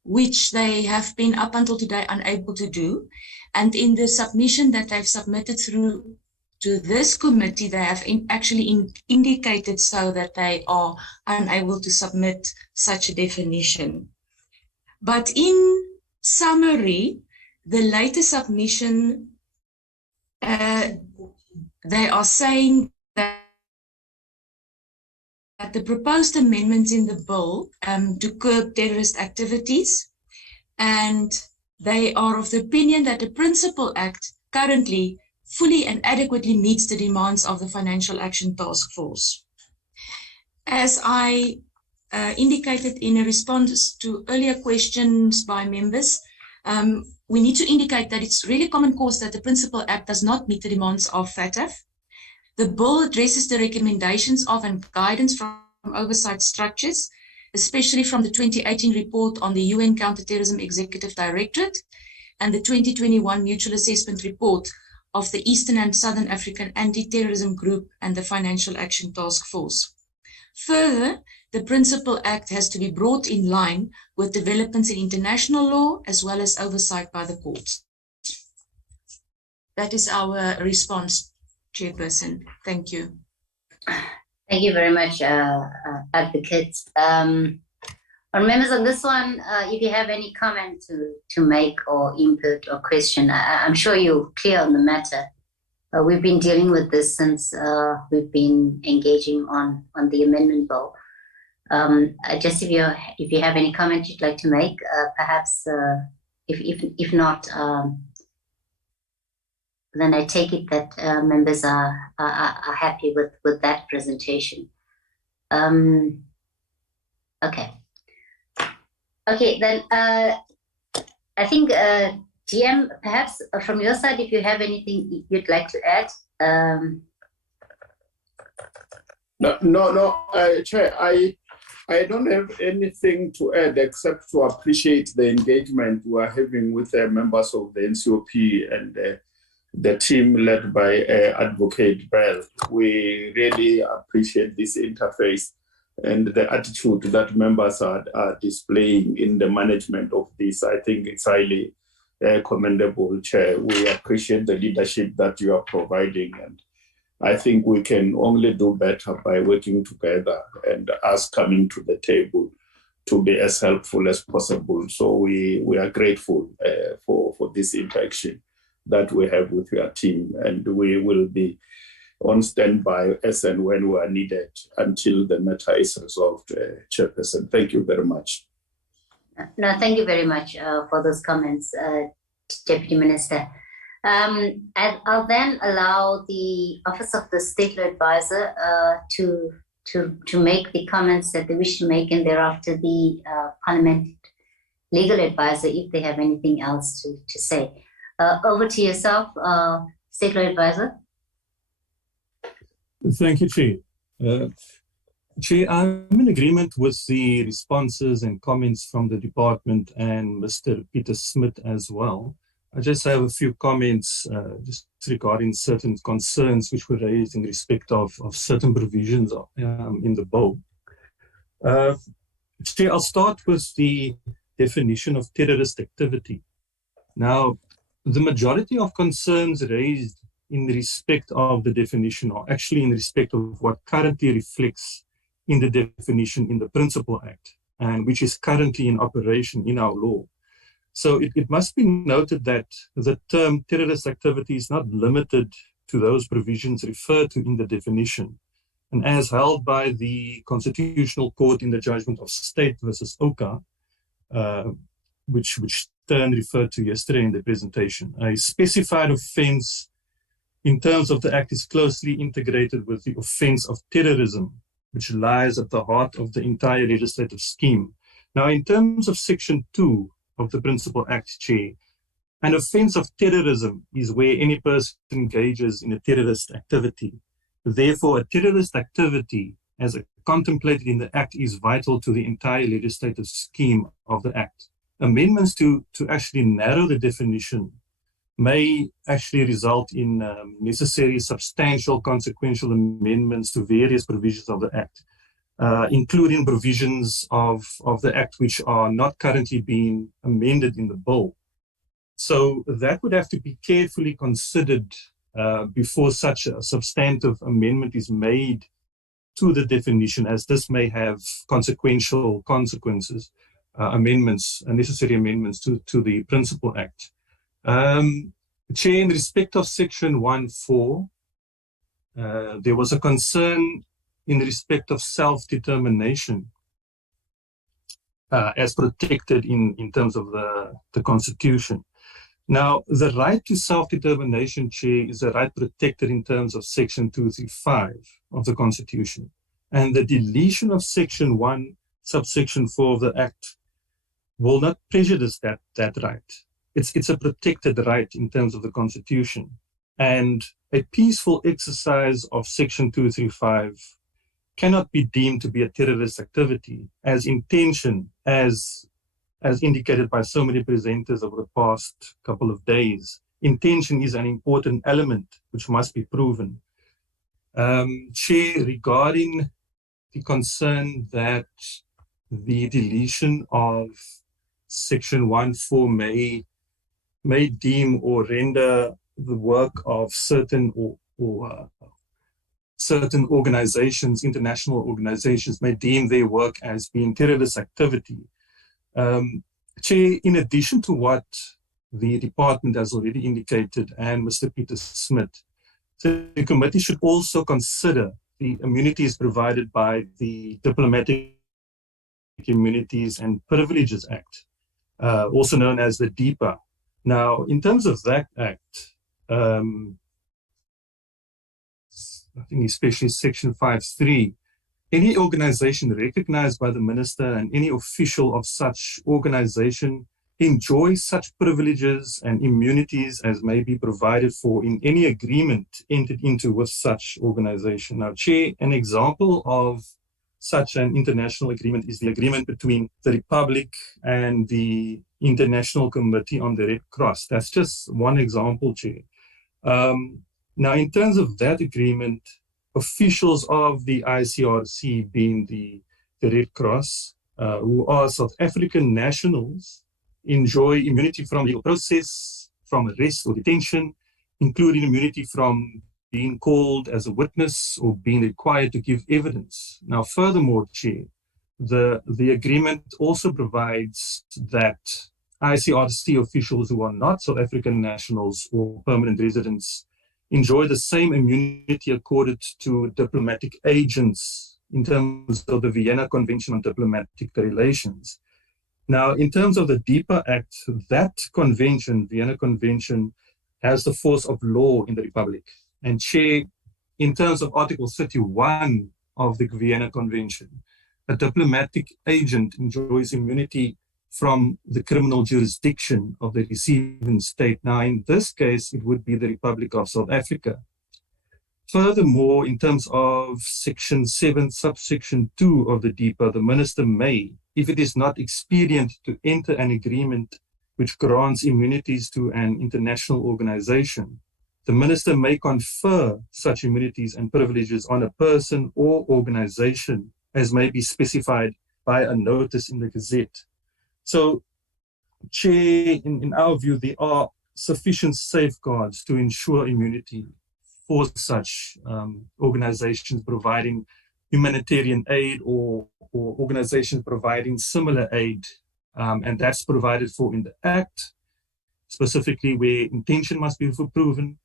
which they have been up until today unable to do. And in the submission that they've submitted through to this committee, they have actually indicated so that they are unable to submit such a definition. But in summary, the latest submission, they are saying that the proposed amendments in the bill to curb terrorist activities, and they are of the opinion that the Principal Act currently fully and adequately meets the demands of the Financial Action Task Force. As I indicated in a response to earlier questions by members, we need to indicate that it's really common cause that the Principal Act does not meet the demands of FATF. The bill addresses the recommendations of and guidance from oversight structures, especially from the 2018 report on the UN Counterterrorism Executive Directorate and the 2021 Mutual Assessment Report of the Eastern and Southern African Anti-Terrorism Group and the Financial Action Task Force. Further, the Principal Act has to be brought in line with developments in international law as well as oversight by the courts. That is our response, Chairperson. Thank you. Thank you very much, Advocate. Our members on this one, if you have any comment to make or input or question, I'm sure you're clear on the matter. we've been dealing with this since we've been engaging on the amendment bill. Just if you have any comment you'd like to make, perhaps if not, then I take it that members are happy with that presentation. Okay. Okay, then I think GM, perhaps from your side, if you have anything you'd like to add. No, Chair, I don't have anything to add except to appreciate the engagement we are having with the members of the NCOP and the team led by Advocate Bell. We really appreciate this interface and the attitude that members are displaying in the management of this. I think it's highly commendable, Chair. We appreciate the leadership that you are providing, and I think we can only do better by working together and us coming to the table to be as helpful as possible. So we are grateful for this interaction that we have with your team, and we will be on standby as and when we are needed until the matter is resolved, Chairperson. Thank you very much. No, thank you very much for those comments, Deputy Minister. I'll then allow the Office of the State Law Advisor to make the comments that they wish to make, and thereafter the Parliament Legal Advisor, if they have anything else to say. Over to yourself, State Law Advisor. Thank you, Chair. Chair, I'm in agreement with the responses and comments from the department and Mr. Peter Smith as well. I just have a few comments just regarding certain concerns which were raised in respect of certain provisions in the bill. Chair, I'll start with the definition of terrorist activity. Now, the majority of concerns raised in respect of the definition are actually in respect of what currently reflects in the definition in the Principal Act, and which is currently in operation in our law. So it must be noted that the term terrorist activity is not limited to those provisions referred to in the definition. And as held by the Constitutional Court in the judgment of State versus Oka, which Stern referred to yesterday in the presentation, a specified offense in terms of the Act is closely integrated with the offense of terrorism, which lies at the heart of the entire legislative scheme. Now, in terms of Section 2 of the Principal Act, Chair, an offense of terrorism is where any person engages in a terrorist activity. Therefore, a terrorist activity, as contemplated in the Act, is vital to the entire legislative scheme of the Act. Amendments to actually narrow the definition may actually result in necessary substantial consequential amendments to various provisions of the Act, including provisions of the Act which are not currently being amended in the bill. So that would have to be carefully considered before such a substantive amendment is made to the definition, as this may have consequential consequences, necessary amendments to the Principal Act. Chair, in respect of Section 1.4, there was a concern in respect of self-determination as protected in terms of the Constitution. Now, the right to self-determination, Chair, is a right protected in terms of Section 235 of the Constitution. And the deletion of Section 1, subsection 4 of the Act will not prejudice that right. It's a protected right in terms of the Constitution. And a peaceful exercise of Section 235 cannot be deemed to be a terrorist activity, as intention, as indicated by so many presenters over the past couple of days. Intention is an important element which must be proven. Chair, regarding the concern that the deletion of Section 1.4 may deem or render the work of certain certain organizations, international organizations, may deem their work as being terrorist activity. Chair, in addition to what the department has already indicated and Mr. Peter Smith, So the committee should also consider the immunities provided by the Diplomatic Immunities and Privileges Act, also known as the DIPA. Now, in terms of that act, I think especially Section 5.3, any organization recognized by the minister and any official of such organization enjoys such privileges and immunities as may be provided for in any agreement entered into with such organization. Now, Chair, an example of such an international agreement is the agreement between the Republic and the International Committee on the Red Cross. That's just one example, Chair. Now, in terms of that agreement, officials of the ICRC, being the Red Cross, who are South African nationals, enjoy immunity from legal process, from arrest or detention, including immunity from being called as a witness or being required to give evidence. Now, furthermore, Chair, the agreement also provides that ICRC officials who are not South African nationals or permanent residents enjoy the same immunity accorded to diplomatic agents in terms of the Vienna Convention on Diplomatic Relations. Now, in terms of the DIPA Act, that convention, Vienna Convention, has the force of law in the Republic. And Chair, in terms of Article 31 of the Vienna Convention, a diplomatic agent enjoys immunity from the criminal jurisdiction of the receiving state. Now, in this case, it would be the Republic of South Africa. Furthermore, in terms of Section 7, subsection 2 of the DIPA, the minister may, if it is not expedient to enter an agreement which grants immunities to an international organization, the minister may confer such immunities and privileges on a person or organization as may be specified by a notice in the Gazette. So, Chair, in our view, there are sufficient safeguards to ensure immunity for such organizations providing humanitarian aid or organizations providing similar aid, and that's provided for in the Act, specifically where intention must be proven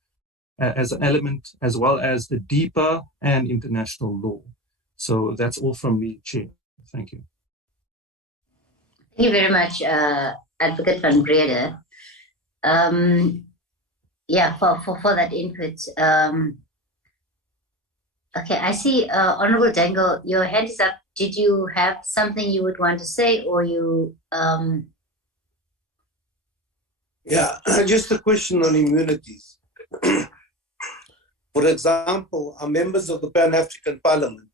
as an element, as well as the DIPA and international law. So that's all from me, Chair. Thank you. Thank you very much, Advocate van Breda. Yeah, for that input. Okay, I see, Honorable Dangle, your hand is up. Did you have something you would want to say, or you? Yeah, just a question on immunities. For example, are members of the Pan-African Parliament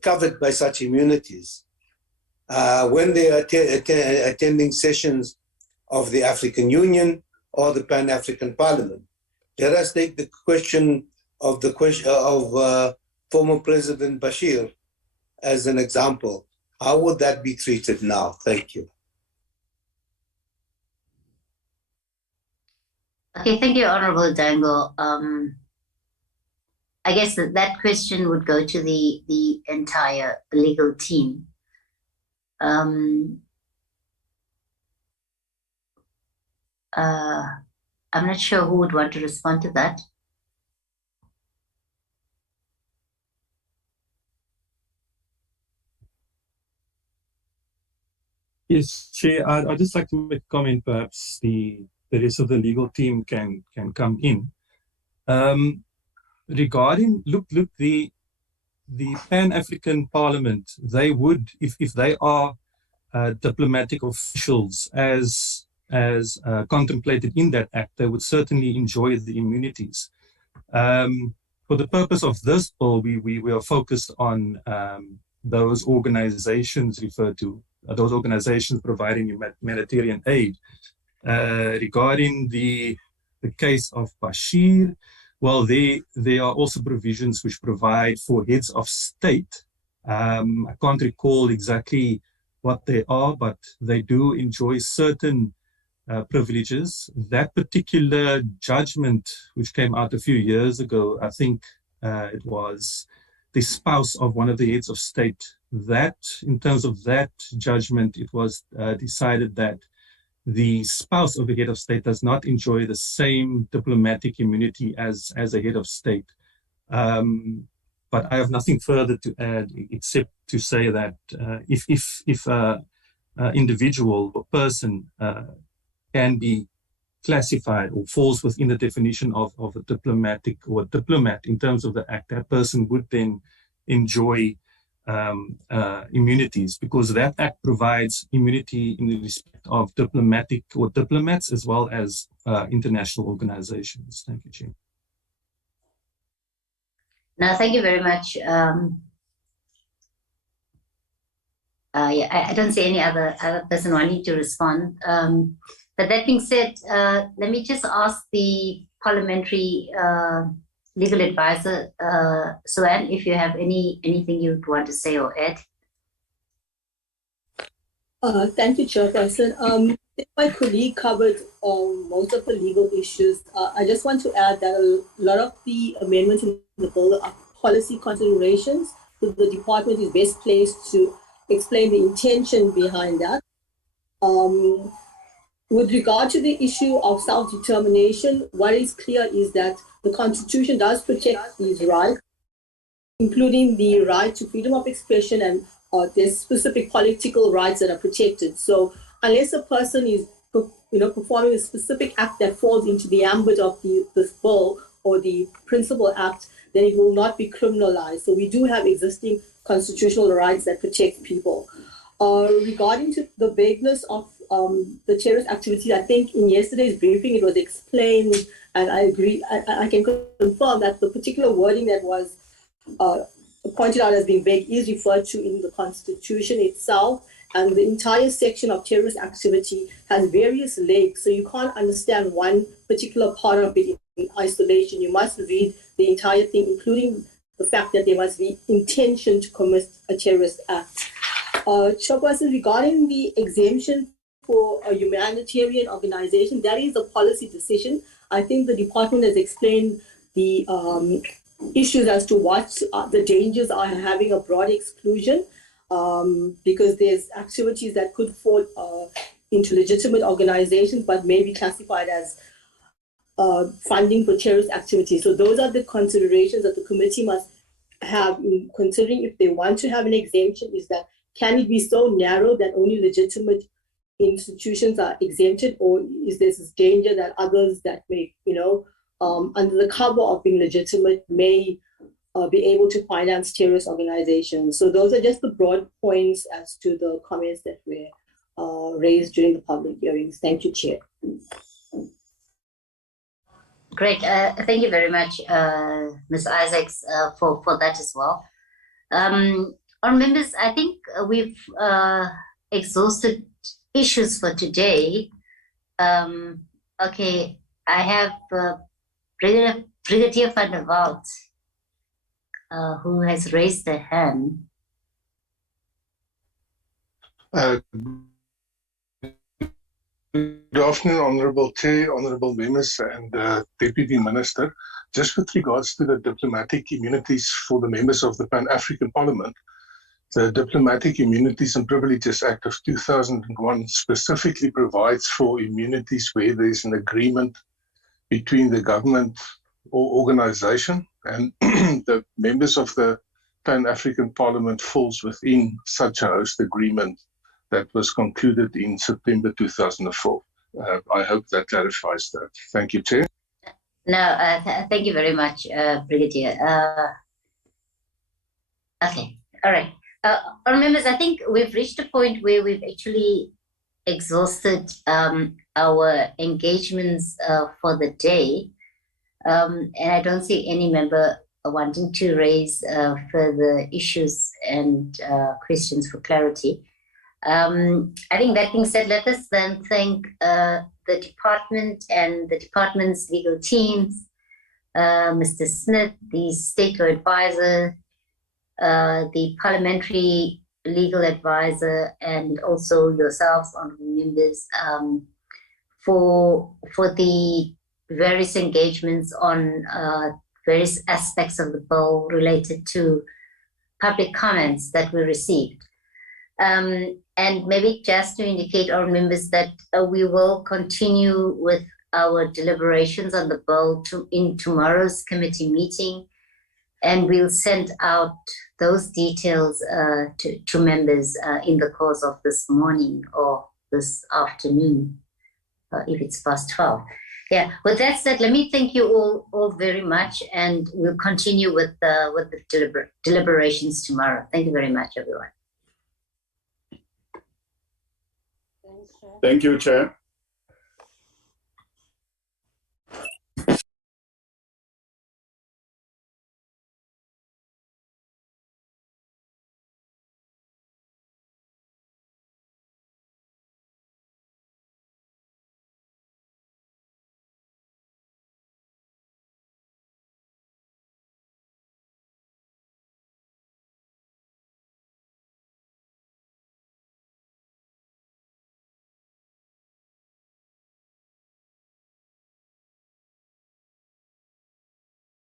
covered by such immunities when they are attending sessions of the African Union or the Pan-African Parliament? Let us take the question of former President Bashir as an example. How would that be treated now? Thank you. Okay, thank you, Honorable Dangle. I guess that question would go to the entire legal team. I'm not sure who would want to respond to that. Yes, Chair, I'd just like to make a comment. Perhaps the rest of the legal team can come in. Regarding, look, the Pan-African Parliament, they would, if they are diplomatic officials as contemplated in that act, they would certainly enjoy the immunities. For the purpose of this bill, we are focused on those organizations referred to, those organizations providing humanitarian aid. Regarding the case of Bashir, well, there are also provisions which provide for heads of state. I can't recall exactly what they are, but they do enjoy certain privileges. That particular judgment, which came out a few years ago, I think it was the spouse of one of the heads of state, that in terms of that judgment, it was decided that the spouse of the head of state does not enjoy the same diplomatic immunity as a head of state. But I have nothing further to add except to say that if an individual or person can be classified or falls within the definition of a diplomatic or a diplomat in terms of the act, that person would then enjoy immunities, because that act provides immunity in the respect of diplomatic or diplomats as well as international organizations. Thank you, Chair. No, thank you very much. I don't see any other person wanting to respond. But that being said, let me just ask the parliamentary legal advisor, Suan, if you have anything you would want to say or add. Thank you, Chairperson. My colleague covered most of the legal issues. I just want to add that a lot of the amendments in the bill are policy considerations, so the department is best placed to explain the intention behind that. With regard to the issue of self-determination, what is clear is that the Constitution does protect these rights, including the right to freedom of expression, and there's specific political rights that are protected. So unless a person is performing a specific act that falls into the ambit of this bill or the principal act, then it will not be criminalized. So we do have existing constitutional rights that protect people. Regarding to the vagueness of the terrorist activity, I think in yesterday's briefing it was explained, and I agree, I can confirm that the particular wording that was pointed out as being vague is referred to in the Constitution itself, and the entire section of terrorist activity has various legs, so you can't understand one particular part of it in isolation. You must read the entire thing, including the fact that there must be intention to commit a terrorist act. Chairperson, regarding the exemption for a humanitarian organization, that is a policy decision. I think the department has explained the issues as to what the dangers are having a broad exclusion, because there's activities that could fall into legitimate organizations but may be classified as funding for terrorist activities. So those are the considerations that the committee must have in considering if they want to have an exemption, is that can it be so narrow that only legitimate institutions are exempted, or is there this danger that others that may, under the cover of being legitimate may be able to finance terrorist organizations? So those are just the broad points as to the comments that were raised during the public hearings. Thank you, Chair. Great. Thank you very much, Ms. Isaacs, for that as well. Our members, I think we've exhausted issues for today. Okay, I have Brigadier van der Walt, who has raised their hand. Good afternoon, Honourable Chair, Honourable Members and Deputy Minister. Just with regards to the diplomatic immunities for the members of the Pan-African Parliament, the Diplomatic Immunities and Privileges Act of 2001 specifically provides for immunities where there is an agreement between the government or organization and the members of the Pan-African Parliament falls within such a host agreement that was concluded in September 2004. I hope that clarifies that. Thank you, Chair. No, thank you very much, Brigadier. Okay, all right. Our members, I think we've reached a point where we've actually exhausted our engagements for the day. And I don't see any member wanting to raise further issues and questions for clarity. I think that being said, let us then thank the department and the department's legal teams, Mr. Smith, the state law advisor, the parliamentary legal advisor, and also yourselves, honorable members, for the various engagements on various aspects of the bill related to public comments that we received. And maybe just to indicate our members that we will continue with our deliberations on the bill in tomorrow's committee meeting, and we'll send out those details to members in the course of this morning or this afternoon, if it's past 12. Yeah, with that said, let me thank you all very much, and we'll continue with the deliberations tomorrow. Thank you very much, everyone. Thank you, Chair.